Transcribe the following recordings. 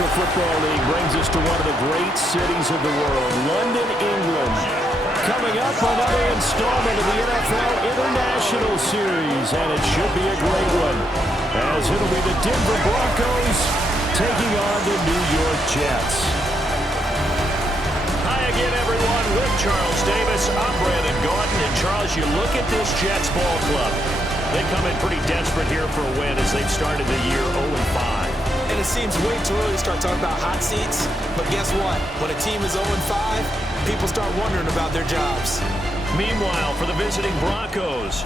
National Football League brings us to one of the great cities of the world, London, England. Coming up, another installment of the NFL International Series, and it should be a great one, as it'll be the Denver Broncos taking on the New York Jets. Hi again, everyone. With Charles Davis, I'm Brandon Gordon. And Charles, you look at this Jets ball club. They come in pretty desperate here for a win as they've started the year 0-5. And it seems way too early to start talking about hot seats. But guess what? When a team is 0-5, people start wondering about their jobs. Meanwhile, for the visiting Broncos,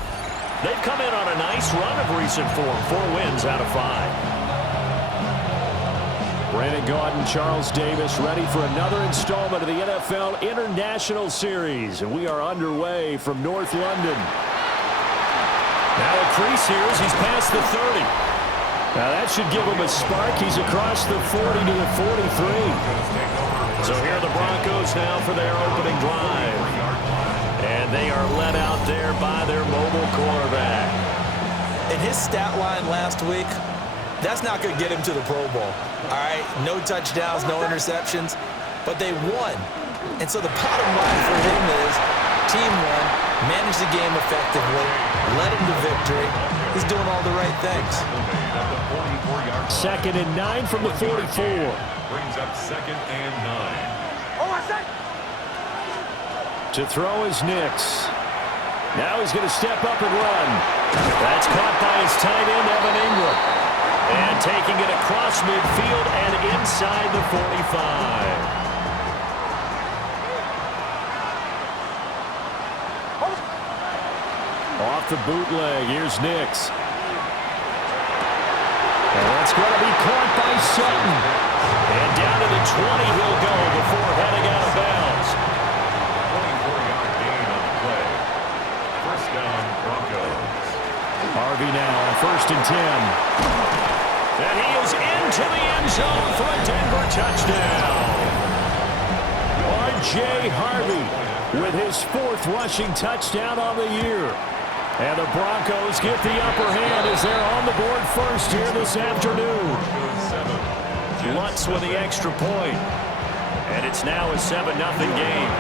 they've come in on a nice run of recent form. 4 wins out of 5. Brandon Gaudin, Charles Davis, ready for another installment of the NFL International Series. And we are underway from North London. Now a crease here as he's past the 30. Now that should give him a spark. He's across the 40 to the 43. So here are the Broncos now for their opening drive. And they are led out there by their mobile quarterback. In his stat line last week, that's not going to get him to the Pro Bowl. All right, no touchdowns, no interceptions, but they won. And so the bottom line for him is team won, managed the game effectively, led him to victory. He's doing all the right things. 2nd and 9 from the 44. Brings up 2nd and 9. To throw is Nix. Now he's going to step up and run. That's caught by his tight end, Evan Ingram. And taking it across midfield and inside the 45. Off the bootleg, here's Nix. And that's going to be caught by Sutton. And down to the 20 he'll go before heading out of bounds. 24-yard gain on the play. First down, Broncos. Harvey now on 1st and 10. And he is into the end zone for a Denver touchdown. R.J. Harvey with his 4th rushing touchdown on the year. And the Broncos get the upper hand as they're on the board first here this afternoon. Lutz with the extra point. And it's now a 7-0 game.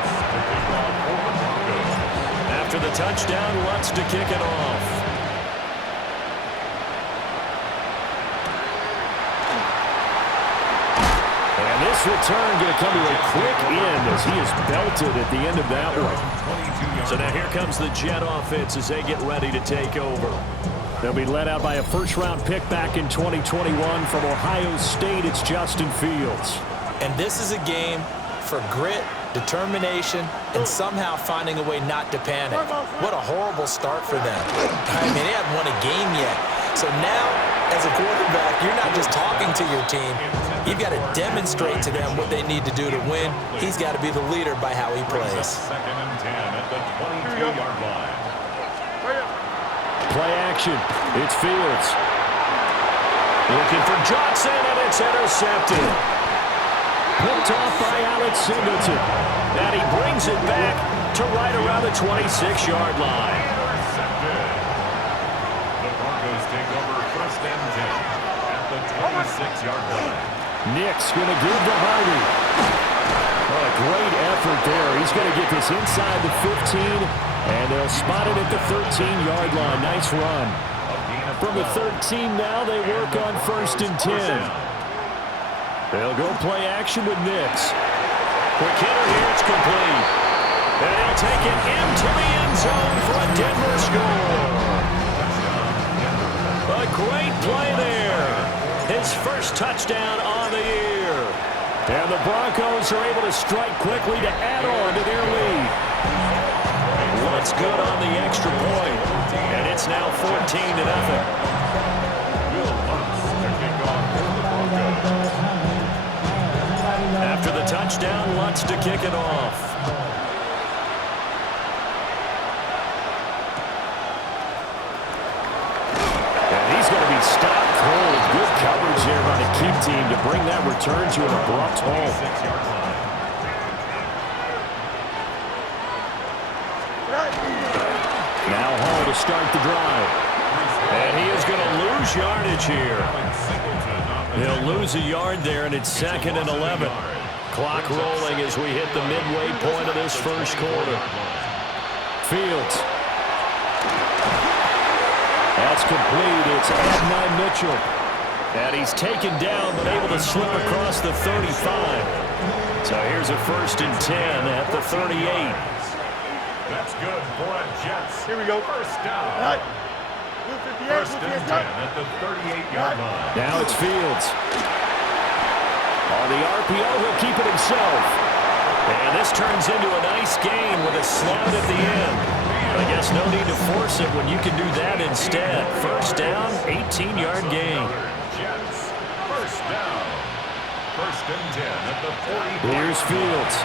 After the touchdown, Lutz to kick it off. And this return going to come to a quick end as he is belted at the end of that one. So now here comes the Jet offense as they get ready to take over. They'll be led out by a first-round pick back in 2021 from Ohio State. It's Justin Fields. And this is a game for grit, determination, and somehow finding a way not to panic. What a horrible start for them. I mean, they haven't won a game yet. So now, as a quarterback, you're not just talking to your team. You've got to demonstrate to them what they need to do to win. He's got to be the leader by how he plays. 2nd and 10 at the 22-yard line. Play action. It's Fields. Looking for Johnson, and it's intercepted. Picked off by Alex Singleton. And he brings it back to right around the 26-yard line. The Broncos take over 1st and 10 at the 26-yard line. Nix going to give to Harvey. Oh, a great effort there. He's going to get this inside the 15, and they'll spot it at the 13-yard line. Nice run. From the 13 now, they work on 1st and 10. They'll go play action with Nix. Quick hitter here, it's complete. And he'll take it into the end zone for a Denver score. A great play there. His first touchdown on the year. And the Broncos are able to strike quickly to add on to their lead. What's good on the extra point. And it's now 14-0. After the touchdown, Lutz to kick it off. Stopped cold. Good coverage there by the keep team to bring that return to an abrupt halt. Now Hall to start the drive. And he is going to lose yardage here. He'll lose a yard there, and it's 2nd and 11. Clock rolling as we hit the midway point of this first quarter. Fields. That's complete. It's Adonai Mitchell. And he's taken down, but able to slip across the 35. So here's a 1st and 10 at the 38. That's good for a Jets. Here we go. First down. 1st and 10 at the 38-yard line. Now it's Fields. On the RPO, he'll keep it himself. And this turns into a nice gain with a slide at the end. I guess no need to force it when you can do that instead. First down, 18-yard gain. Jets. First down. 1st and 10 at the 40. Here's Fields.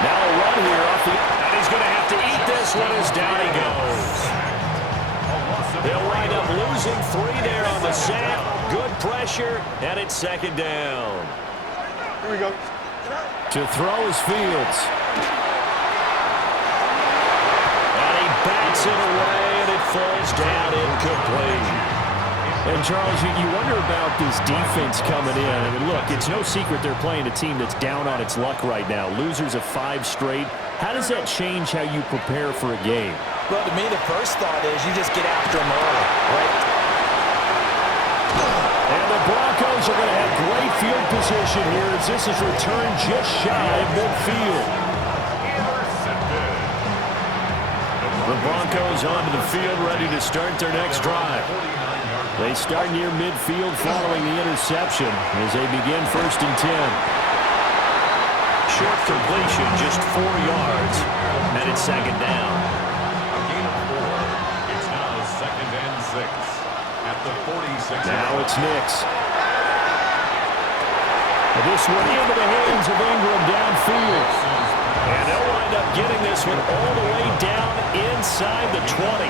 Now a run here off the... And he's going to have to eat this one as down he goes. They'll wind up losing 3 there on the sack. Good pressure, and it's 2nd down. Here we go. To throw is Fields. And he bats it away, and it falls down incomplete. And, Charles, you wonder about this defense coming in. I mean, look, it's no secret they're playing a team that's down on its luck right now. Losers of 5 straight. How does that change how you prepare for a game? Well, to me, the first thought is you just get after them early, right? And the Broncos are going to have great field position here as this is returned just shy of midfield. The Broncos onto the field, ready to start their next drive. They start near midfield following the interception as they begin 1st and 10. Short completion, just 4 yards, and it's 2nd down. A gain of 4. It's now 2nd and 6 at the 46. Now it's Nix. And this one into the hands of Ingram downfield. And they'll wind up getting this one all the way down inside the 20.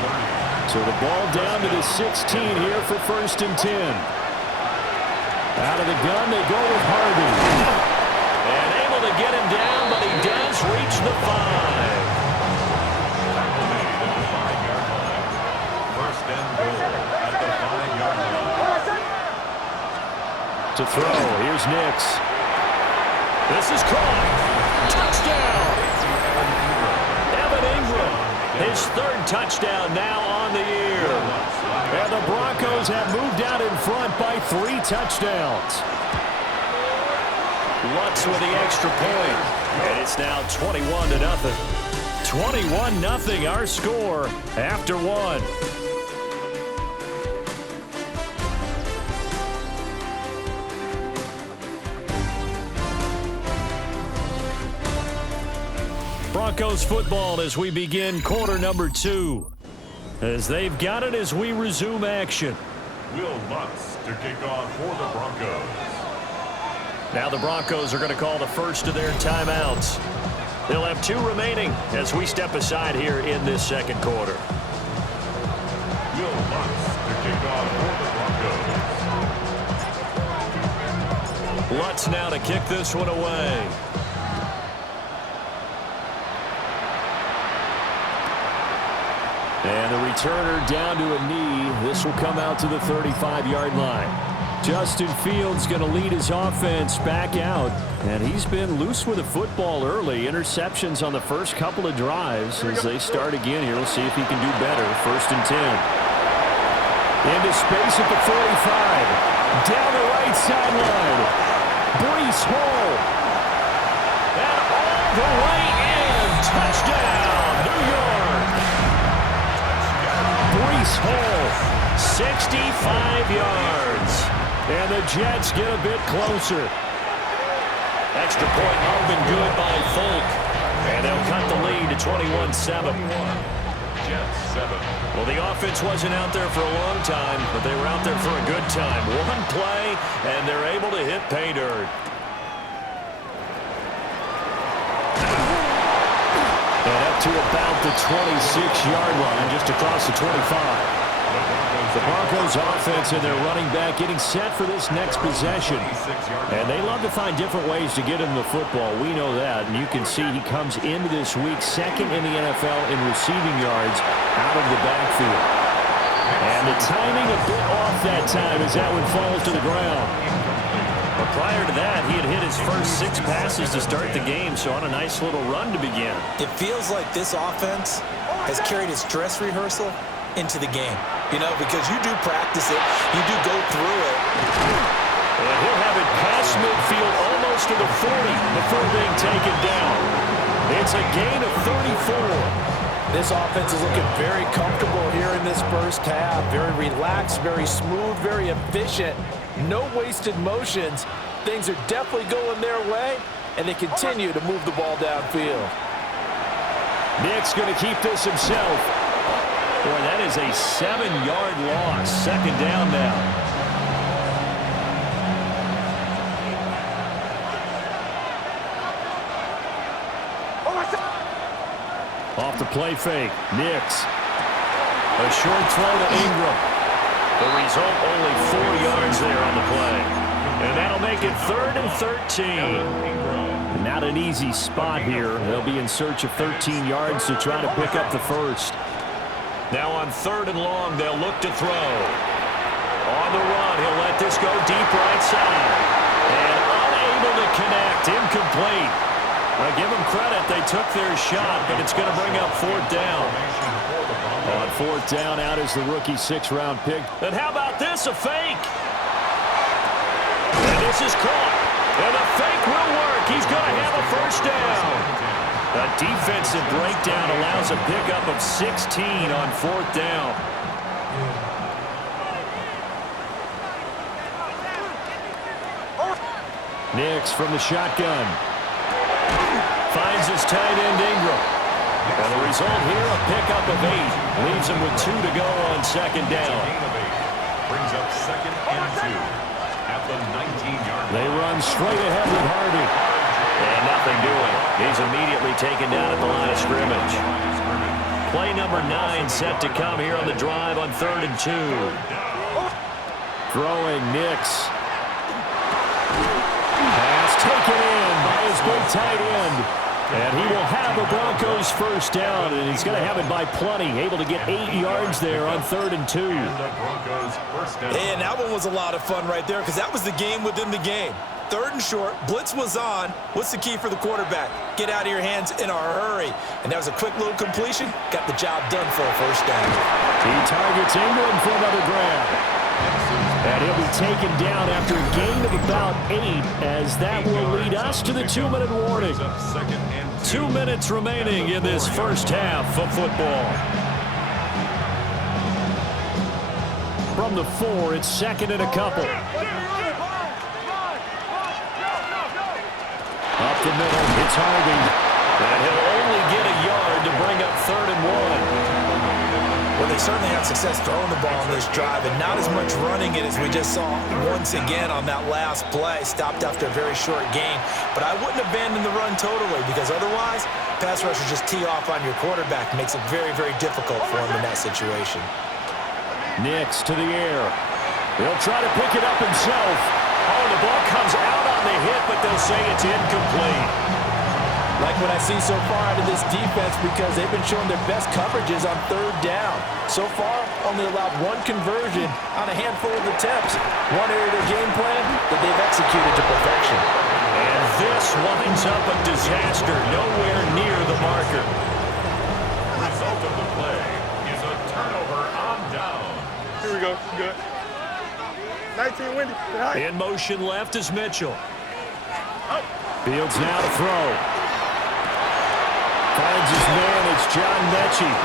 So the ball down to the 16 here for 1st and 10. Out of the gun, they go with Harvey. And able to get him down, but he does reach the 5. First and goal at the 5-yard line. To throw, here's Nix. This is caught. Touchdown! Evan Ingram, his 3rd touchdown now on the year. And the Broncos have moved out in front by 3 touchdowns. Lutz with the extra point. And it's now 21-0. 21-0 our score after 1. Broncos football as we begin quarter number 2. As they've got it as we resume action. Will Lutz to kick off for the Broncos. Now the Broncos are going to call the first of their timeouts. They'll have 2 remaining as we step aside here in this 2nd quarter. Will Lutz to kick off for the Broncos. Lutz now to kick this one away. And the returner down to a knee. This will come out to the 35-yard line. Justin Fields going to lead his offense back out. And he's been loose with the football early. Interceptions on the first couple of drives as they start again here. We'll see if he can do better. 1st and 10. Into space at the 45. Down the right sideline. Breece Hall. And all the way in. Touchdown, New York. Breece Hall. 65 yards. And the Jets get a bit closer. Extra point up and good by Folk. And they'll cut the lead to 21-7. Jets 7. Well, the offense wasn't out there for a long time, but they were out there for a good time. One play, and they're able to hit pay dirt. And up to about the 26-yard line, just across the 25. The Broncos offense and their running back getting set for this next possession. And they love to find different ways to get him the football. We know that. And you can see he comes into this week 2nd in the NFL in receiving yards out of the backfield. And the timing a bit off that time as that one falls to the ground. But prior to that, he had hit his first 6 passes to start the game, so on a nice little run to begin. It feels like this offense has carried its dress rehearsal into the game. You know, because you do practice it, you do go through it. And he'll have it past midfield almost to the 40 before being taken down. It's a gain of 34. This offense is looking very comfortable here in this first half. Very relaxed, very smooth, very efficient. No wasted motions. Things are definitely going their way, and they continue to move the ball downfield. Nick's going to keep this himself. Boy, that is a 7-yard loss. Second down now. Off the play fake. Nix. A short throw to Ingram. The result, only 4 yards there on the play. And that'll make it 3rd and 13. Not an easy spot here. They'll be in search of 13 yards to try to pick up the first. Now on 3rd and long, they'll look to throw. On the run, he'll let this go deep right side. And unable to connect. Incomplete. Well, give them credit. They took their shot, but it's going to bring up 4th down. On 4th down, out is the rookie 6th-round pick. And how about this? A fake. And this is caught. And the fake will work. He's going to have a first down. A defensive breakdown allows a pickup of 16 on 4th down. Nix from the shotgun. Finds his tight end Ingram. And the result here, a pickup of 8. Leaves him with 2 to go on 2nd down. Brings up 2nd and 2 at the 19-yard line. They run straight ahead with Hardy. And nothing doing. He's immediately taken down at the line of scrimmage. Play number 9 set to come here on the drive on 3rd and 2. Throwing Nix. Pass taken in by his big tight end. And he will have a Broncos first down, and he's going to have it by plenty. Able to get 8 yards there on 3rd and 2. And that one was a lot of fun right there because that was the game within the game. 3rd and short, blitz was on. What's the key for the quarterback? Get out of your hands in a hurry. And that was a quick little completion. Got the job done for a first down. He targets Ingram for another grab. And he'll be taken down after a gain of about 8, as that will lead us to the 2-minute warning. 2 minutes remaining in this first half of football. From the 4, it's 2nd and a couple. Up the middle, it's Hardy. And he'll only get a yard to bring up 3rd and 1. Well, they certainly had success throwing the ball on this drive, and not as much running it as we just saw once again on that last play. Stopped after a very short gain. But I wouldn't abandon the run totally, because otherwise, pass rushers just tee off on your quarterback. Makes it very, very difficult for him in that situation. Nix to the air. He'll try to pick it up himself. Oh, the ball comes out on the hit, but they'll say it's incomplete. Like what I see so far out of this defense, because they've been showing their best coverages on 3rd down. So far, only allowed 1 conversion on a handful of attempts. One area of their game plan that they've executed to perfection. And this winds up a disaster, nowhere near the marker. Result of the play is a turnover on down. Here we go. Good. 19 Wendy. In motion left is Mitchell. Fields now to throw. Finds his man, it's John Mechie.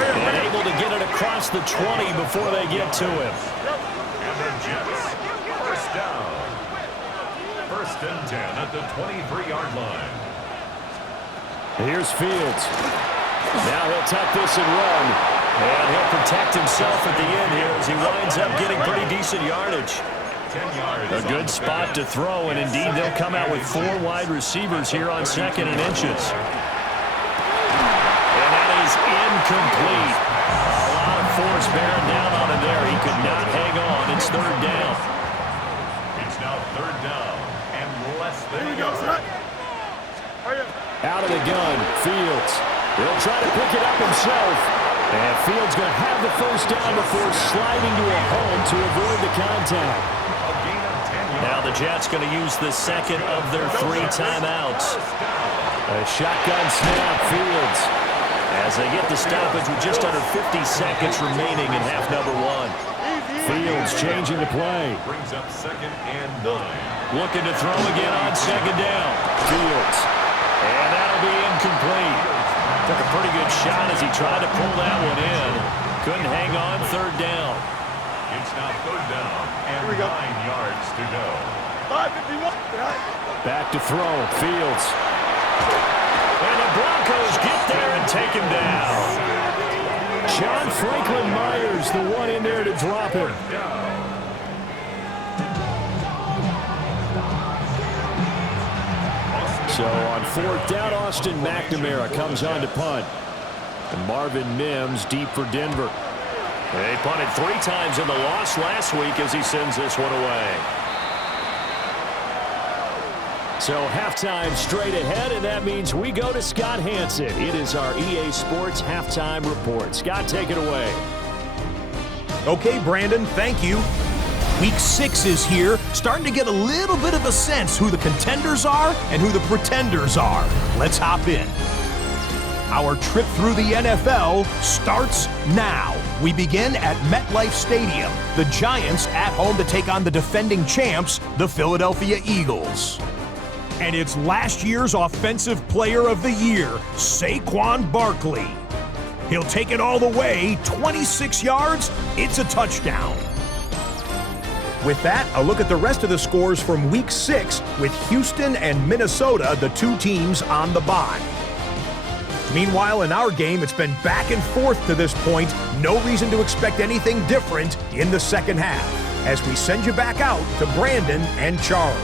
And able to get it across the 20 before they get to him. And the Jets, first down. 1st and 10 at the 23-yard line. Here's Fields. Now he'll tuck this and run. And he'll protect himself at the end here as he winds up getting pretty decent yardage. 10 yards. A good spot to throw, and indeed they'll come out with 4 wide receivers here on 2nd and inches. And that is incomplete. A lot of force bearing down on him there. He could not hang on. It's 3rd down. It's now 3rd down and less than a yard. Out of the gun, Fields. He'll try to pick it up himself. And Fields going to have the first down before sliding to a home to avoid the contact. Now the Jets going to use the second of their 3 timeouts. A shotgun snap, Fields. As they get the stoppage with just under 50 seconds remaining in half number 1. Fields changing the play. Brings up 2nd and 9. Looking to throw again on 2nd down. Fields. And that'll be incomplete. Took a pretty good shot as he tried to pull that one in. Couldn't hang on 3rd down. It's now 3rd down and 9 yards to go. 5:51. Back to throw. Fields. And the Broncos get there and take him down. John Franklin Myers, the one in there to drop him. So on 4th down, Austin McNamara comes on to punt. And Marvin Mims deep for Denver. They punted 3 times in the loss last week as he sends this one away. So halftime straight ahead, and that means we go to Scott Hansen. It is our EA Sports halftime report. Scott, take it away. Okay, Brandon, thank you. Week 6 is here, starting to get a little bit of a sense who the contenders are and who the pretenders are. Let's hop in. Our trip through the NFL starts now. We begin at MetLife Stadium. The Giants at home to take on the defending champs, the Philadelphia Eagles. And it's last year's Offensive Player of the Year, Saquon Barkley. He'll take it all the way, 26 yards, it's a touchdown. With that, a look at the rest of the scores from Week 6 with Houston and Minnesota, the 2 teams on the bye. Meanwhile, in our game, it's been back and forth to this point. No reason to expect anything different in the second half, as we send you back out to Brandon and Charles.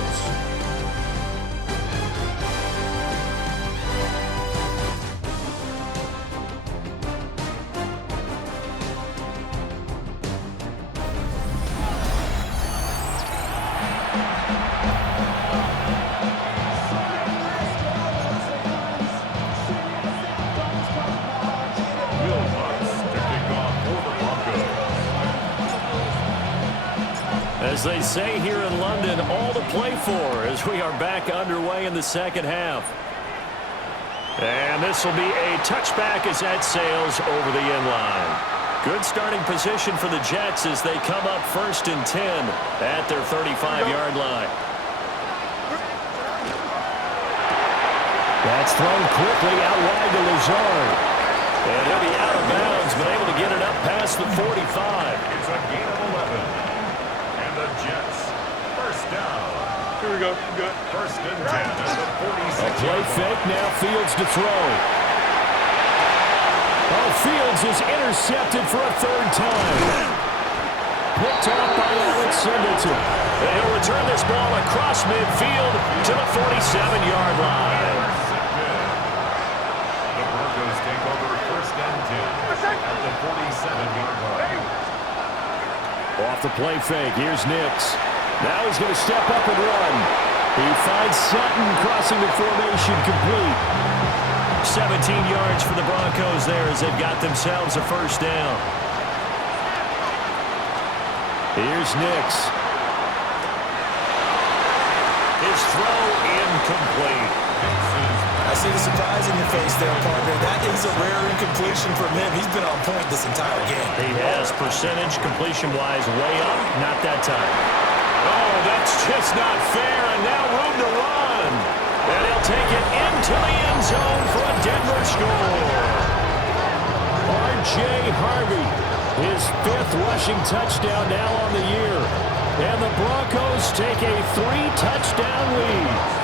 As they say here in London, all to play for as we are back underway in the second half. And this will be a touchback as that sails over the end line. Good starting position for the Jets as they come up 1st and 10 at their 35-yard line. That's thrown quickly out wide to Lazard. And he'll be out of bounds, but able to get it up past the 45. It's a gain of 11. The Jets, 1st down. Here we go. Good. 1st and 10 at the 46. A play fake, now Fields to throw. Oh, Fields is intercepted for a 3rd time. Picked off by Alex Singleton. They'll return this ball across midfield to the 47-yard line. The Broncos take over 1st and 10 at the 47-yard line. Off the play fake, here's Nix. Now he's going to step up and run. He finds Sutton crossing the formation complete. 17 yards for the Broncos there as they've got themselves a 1st down. Here's Nix. His throw incomplete. I see the surprise in your face there, partner. That is a rare incompletion from him. He's been on point this entire game. He has percentage completion-wise way up. Not that time. Oh, that's just not fair. And now room to run. And he'll take it into the end zone for a Denver score. R.J. Harvey, his 5th rushing touchdown now on the year. And the Broncos take a 3-touchdown lead.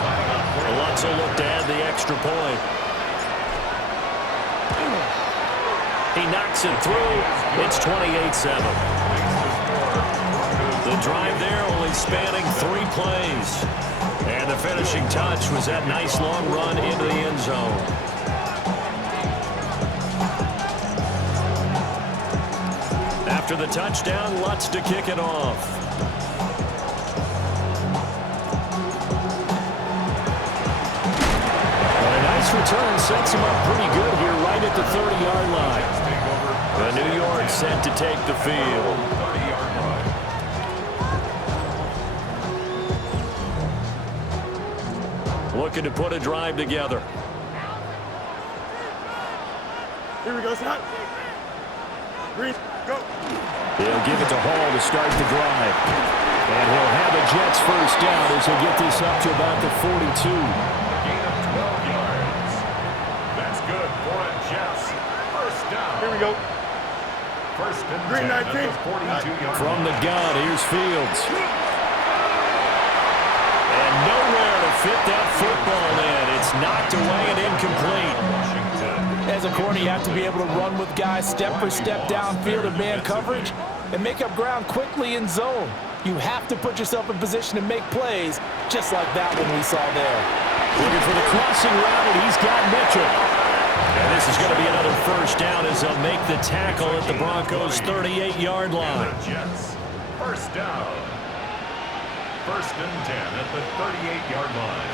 Lutz will look to add the extra point. He knocks it through. It's 28-7. The drive there only spanning 3 plays. And the finishing touch was that nice long run into the end zone. After the touchdown, Lutz to kick it off. Return sets him up pretty good here right at the 30-yard line. And New York set to take the field. 30-yard line. Looking to put a drive together. Here we go, Scott. Green, go. He'll give it to Hall to start the drive. And he'll have the Jets first down as he'll get this up to about the 42. Gain of 12 yards. That's good for a Jets. First down. Here we go. First and Green 10 at 19. the 42-yard From the gun, here's Fields. And nowhere to fit that football in. It's knocked away and incomplete. Washington. As a corner, you have to be able to run with guys step for step downfield in man coverage and make up ground quickly in zone. You have to put yourself in position to make plays, just like that one we saw there. Looking for the crossing route, and he's got Mitchell. And this is going to be another first down as they'll make the tackle at the Broncos' 38-yard line. The Jets. First down. First and 10 at the 38-yard line.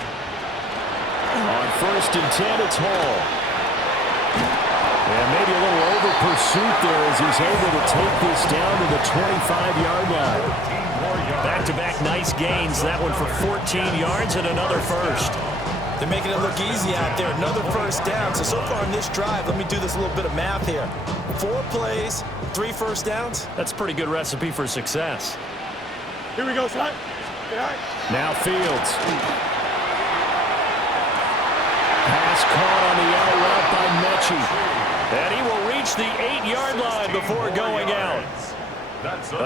On first and 10, it's Hall. And maybe a little over pursuit there as he's able to take this down to the 25-yard line. Back-to-back nice gains. That one for 14 yards and another first. They're making it look easy out there. Another first down. So far in this drive, let me do this little bit of math here. 4 plays, 3 first downs. That's a pretty good recipe for success. Here we go, Scott. Now Fields. Pass caught on the out route by Mechie. And he will reach the 8-yard line before going out.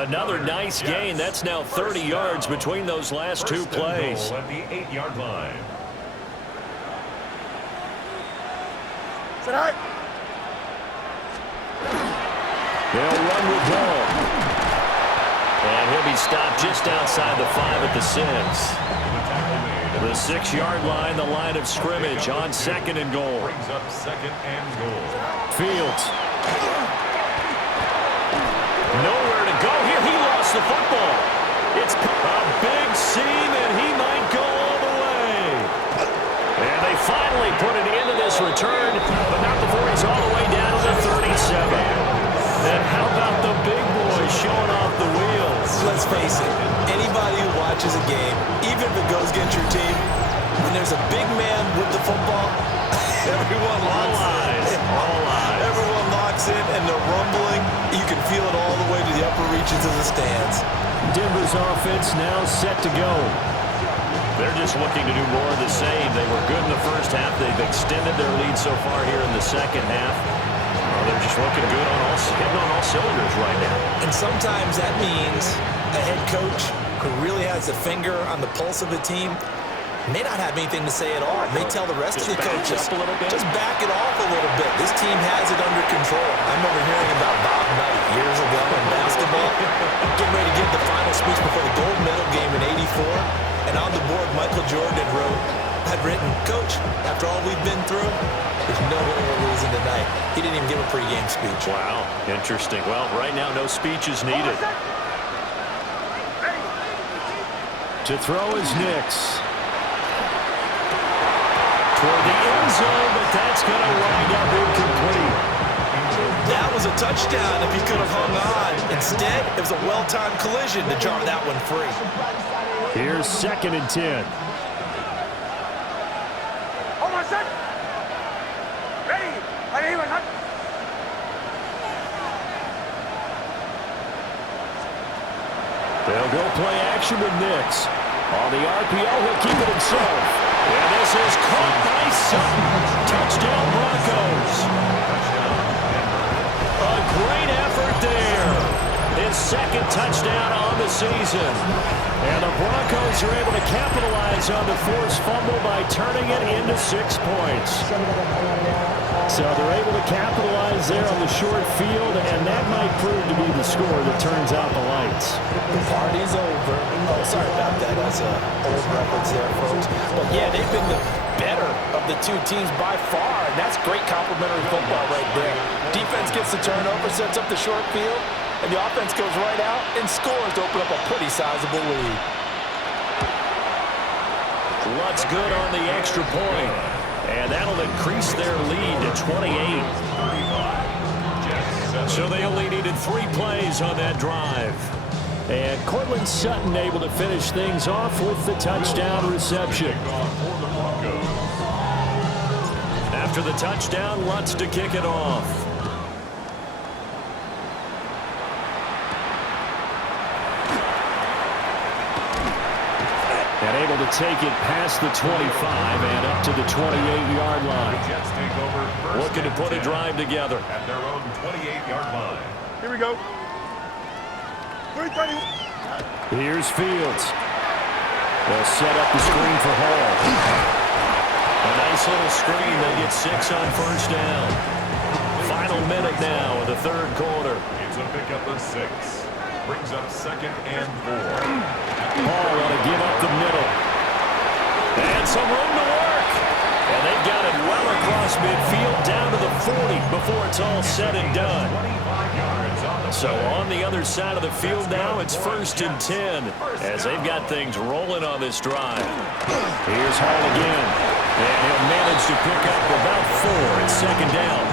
Another nice gain. That's now 30 yards between those last 2 plays. At the 8-yard line. Sit high. They'll run with Hall. And he'll be stopped just outside the 5 at the 6. The 6-yard line, the line of scrimmage on 2nd and goal. Brings up 2nd and goal. Fields. Nowhere to go here. He lost the football. It's a big seam, and he might go all the way. And they finally put it into this return, but not before he's all the way down to the 37. And how about the big boy showing off the wheels? Let's face it, anybody who watches a game, even if it goes against your team, when there's a big man with the football, everyone locks in. All eyes. Everyone locks in, and they're rumbling. You can feel it all the way to the upper reaches of the stands. Denver's offense now set to go. They're just looking to do more of the same. They were good in the first half. They've extended their lead so far here in the second half. They're just looking good hitting on all cylinders right now. And sometimes that means a head coach who really has a finger on the pulse of the team may not have anything to say at all. May tell the rest of the coaches, just back it off a little bit. This team has it under control. I remember hearing about Bob Knight years ago in basketball, getting ready to give the final speech before the gold medal game in '84. And on the board, Michael Jordan had written, "Coach, after all we've been through, there's no way we're losing tonight." He didn't even give a pregame speech. Wow, interesting. Well, right now, no speech is needed. To throw is Nix. Toward the end zone, but that's going to wind up incomplete. That was a touchdown if he could have hung on. Instead, it was a well-timed collision to jar that one free. Here's 2nd and 10. Hold on, set. Ready. They'll go play action with Nix. On the RPO, he'll keep it himself. And this is caught by Sutton. Touchdown Broncos. A great effort there. His 2nd touchdown on the season. And the Broncos are able to capitalize on the forced fumble by turning it into 6 points. So they're able to capitalize there on the short field, and that might prove to be the score that turns out the lights. The party's over. Oh, sorry about that. That's an old reference there, folks. But, yeah, they've been the better of the 2 teams by far, and that's great complimentary football right there. Defense gets the turnover, sets up the short field, and the offense goes right out and scores to open up a pretty sizable lead. Lutz good on the extra point. And that'll increase their lead to 28. 35. Jets. So they only needed 3 plays on that drive. And Cortland Sutton able to finish things off with the touchdown reception. After the touchdown, Lutz to kick it off. And able to take it past the 25 and up to the 28-yard line. Jets take over Looking to put a drive together. at their own 28-yard line. Here we go. 330. Here's Fields. They'll set up the screen for Hall. A nice little screen. They get 6 on first down. Final minute now of the third quarter. It's a pickup of 6. Brings up 2nd and 4. Hall want to give up the middle. And some room to work. And they've got it well across midfield down to the 40 before it's all said and done. 25 yards on the So on the other side of the field now, it's 1st and 10 as they've got things rolling on this drive. Here's Hall again. And he'll manage to pick up about 4 at 2nd down.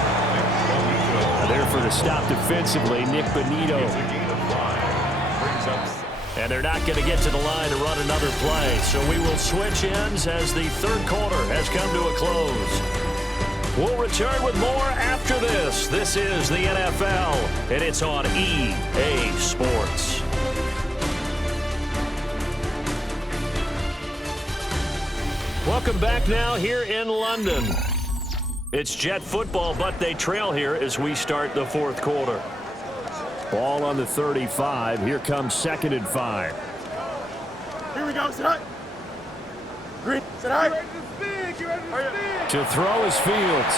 There for the stop defensively, Nick Bonito. It's a gain of 5. Brings up And they're not going to get to the line to run another play. So we will switch ends as the third quarter has come to a close. We'll return with more after this. This is the NFL, and it's on EA Sports. Welcome back now here in London. It's Jet football, but they trail here as we start the fourth quarter. Ball on the 35. Here comes 2nd and 5. Here we go. Sit high. Green. Sit high. To throw is Fields.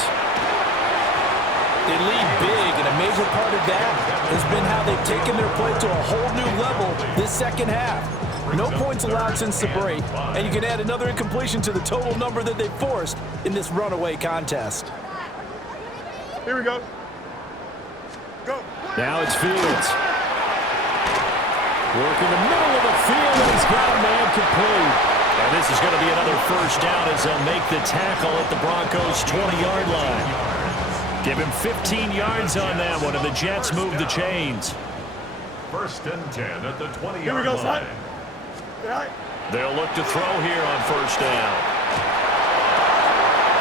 They lead big, and a major part of that has been how they've taken their play to a whole new level this second half. No points allowed since the break, and you can add another incompletion to the total number that they forced in this runaway contest. Here we go. Go. Now it's Fields. Working the middle of the field, and he's got a man complete. And this is going to be another first down as they'll make the tackle at the Broncos' 20-yard line. Give him 15 yards on that one, and the Jets move the chains. 1st and 10 at the 20-yard Here we go, line. They'll look to throw here on first down.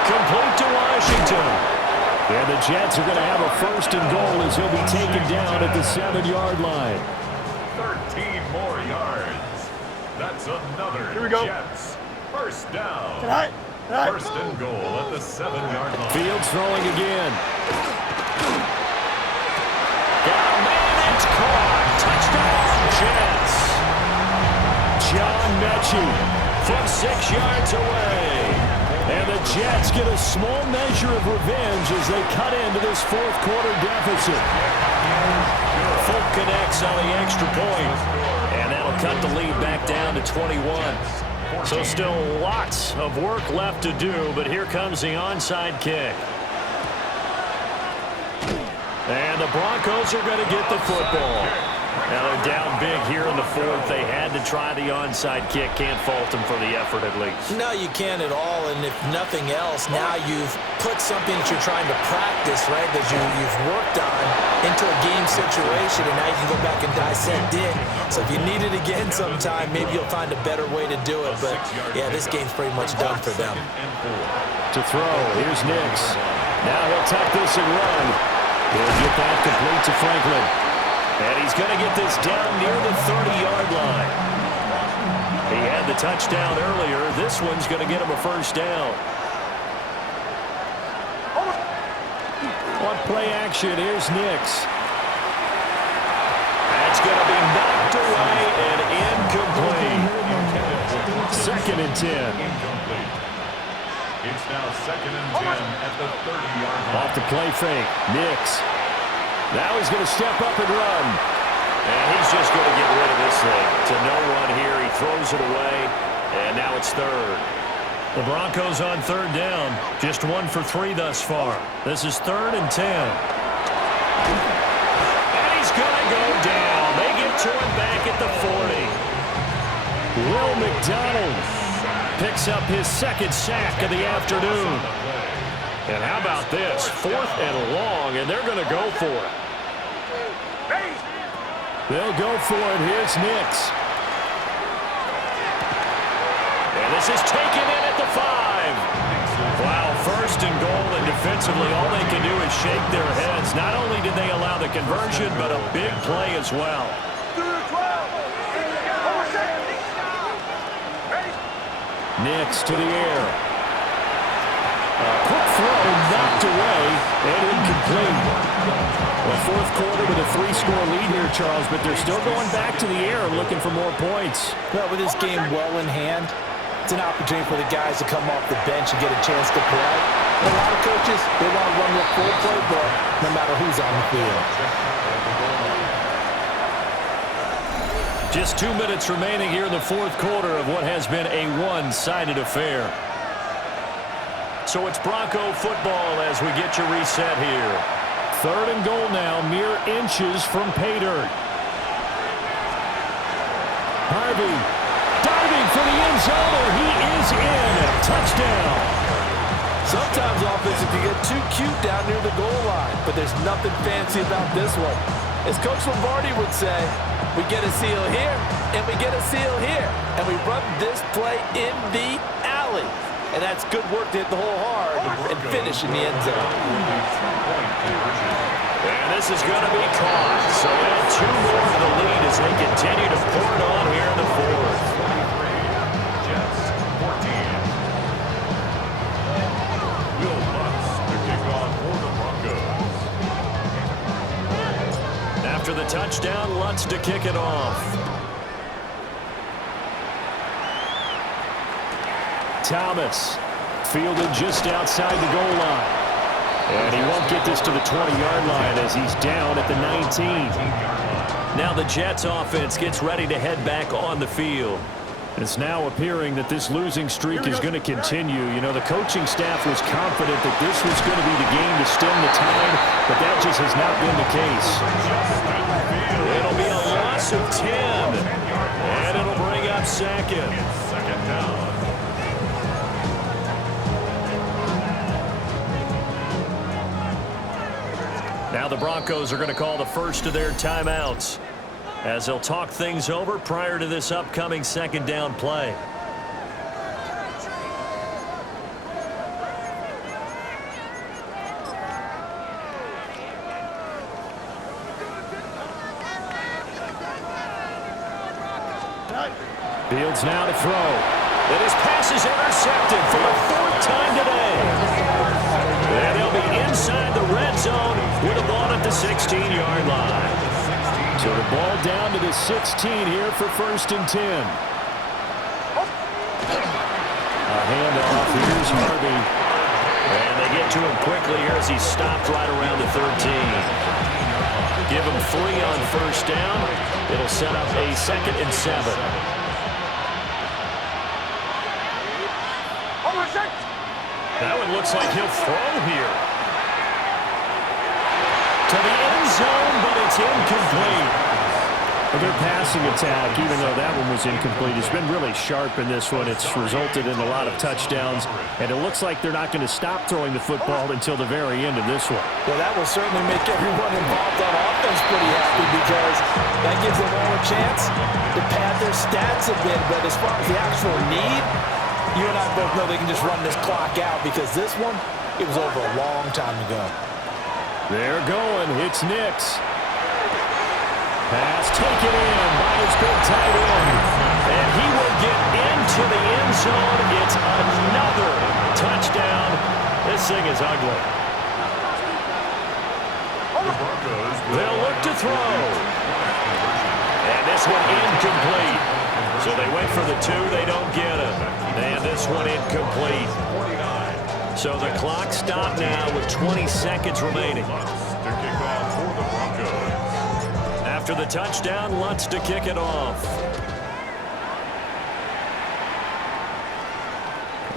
Complete to Washington. And the Jets are going to have a 1st and goal as he'll be taken down at the 7-yard line. 13 more yards. That's another Here we go. Jets. 1st down. Sit high. 1st and goal at the 7-yard line. Fields throwing again. Got a man, it's caught. Touchdown, Jets. John Mechie From 6 yards away. And the Jets get a small measure of revenge as they cut into this fourth quarter deficit. Folk connects on the extra point. And that'll cut the lead back down to 21. So still lots of work left to do, but here comes the onside kick. And the Broncos are going to get the football. Now they're down big here in the fourth. They had to try the onside kick. Can't fault them for the effort at least. No, you can't at all, and if nothing else, now you've put something that you're trying to practice, right, that you've worked on into a game situation, and now you can go back and dissect it. So if you need it again sometime, maybe you'll find a better way to do it. But, yeah, this game's pretty much done for them. To throw, here's Nix. Now he'll tuck this and run. He'll get that complete to Franklin. And he's going to get this down near the 30-yard line. He had the touchdown earlier. This one's going to get him a first down. On play action, here's Nix. That's going to be knocked away and incomplete. 2nd and 10. Incomplete. It's now 2nd and 10 at the 30-yard line. Off the play fake, Nix. Now he's going to step up and run. And he's just going to get rid of this thing. To no run here. He throws it away. And now it's 3rd. The Broncos on 3rd down. Just 1 for 3 thus far. This is 3rd and 10. And he's going to go down. They get to him back at the 40. Will McDonald Picks up his 2nd sack of the afternoon. And how about this? 4th and long, and they're going to go for it. They'll go for it. Here's Nix. And this is taken in at the 5. Wow, first and goal, and defensively all they can do is shake their heads. Not only did they allow the conversion, but a big play as well. Nix to the air. A quick throw knocked away and incomplete. Well, fourth quarter with a 3-score lead here, Charles, but they're still going back to the air looking for more points. Well, with this game well in hand, it's an opportunity for the guys to come off the bench and get a chance to play. And a lot of coaches, they want to run their full playbook no matter who's on the field. Just 2 minutes remaining here in the fourth quarter of what has been a one-sided affair. So it's Bronco football as we get you reset here. Third and goal now, mere inches from pay dirt. Harvey diving for the end zone, and he is in. Touchdown. Sometimes offenses can get too cute down near the goal line, but there's nothing fancy about this one. As Coach Lombardi would say, we get a seal here, and we get a seal here, and we run this play in the alley. And that's good work to hit the hole hard and finish in the end zone. And this is going to be caught. So add 2 more to the lead as they continue to pour it on here in the fourth. Jets, 14. Will Lutz to kick off for the Broncos. After the touchdown, Lutz to kick it off. Thomas fielded just outside the goal line. And he won't get this to the 20-yard line as he's down at the 19. Now the Jets offense gets ready to head back on the field. It's now appearing that this losing streak is going to continue. You know, the coaching staff was confident that this was going to be the game to stem the tide, but that just has not been the case. It'll be a loss of 10, and it'll bring up second. Second down. Now the Broncos are going to call the first of their timeouts as they'll talk things over prior to this upcoming second down play. Fields now to throw. And his pass is intercepted for the 4th time today. And they'll be inside the red zone with the ball at the 16-yard line. So the ball down to the 16 here for 1st and 10. A handoff. Here's Harvey. And they get to him quickly here as he's stopped right around the 13. Give him 3 on first down. It'll set up a 2nd and 7. That one looks like he'll throw here. To the end zone, but it's incomplete. Their passing attack, even though that one was incomplete, has been really sharp in this one. It's resulted in a lot of touchdowns, and it looks like they're not going to stop throwing the football until the very end of this one. Well, that will certainly make everyone involved on offense pretty happy because that gives them all a chance to pad their stats a bit. But as far as the actual need, you and I both know they can just run this clock out because this one, it was over a long time ago. They're going. It's Nix. Pass taken in by his big tight end. And he will get into the end zone. It's another touchdown. This thing is ugly. They'll look to throw. And this one incomplete. So they went for the 2. They don't get it. And this one incomplete. So the clock stopped now with 20 seconds remaining. After the touchdown, Lutz to kick it off.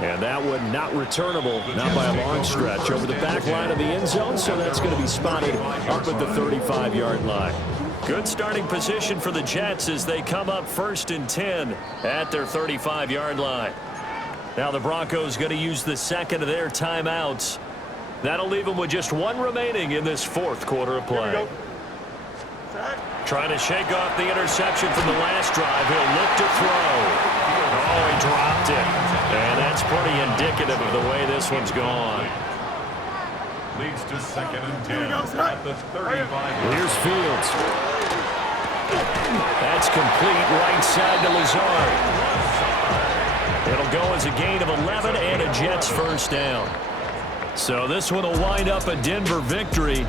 And that one not returnable, not by a long stretch, over the back line of the end zone, so that's going to be spotted up at the 35-yard line. Good starting position for the Jets as they come up 1st and 10 at their 35-yard line. Now the Broncos going to use the 2nd of their timeouts. That'll leave them with just 1 remaining in this 4th quarter of play. Trying to shake off the interception from the last drive. He'll look to throw. Oh, he dropped it. And that's pretty indicative of the way this one's gone. Leads to 2nd and 10 at the 35. Here's Fields. That's complete right side to Lazard. It'll go as a gain of 11 and a Jets first down. So this one will wind up a Denver victory.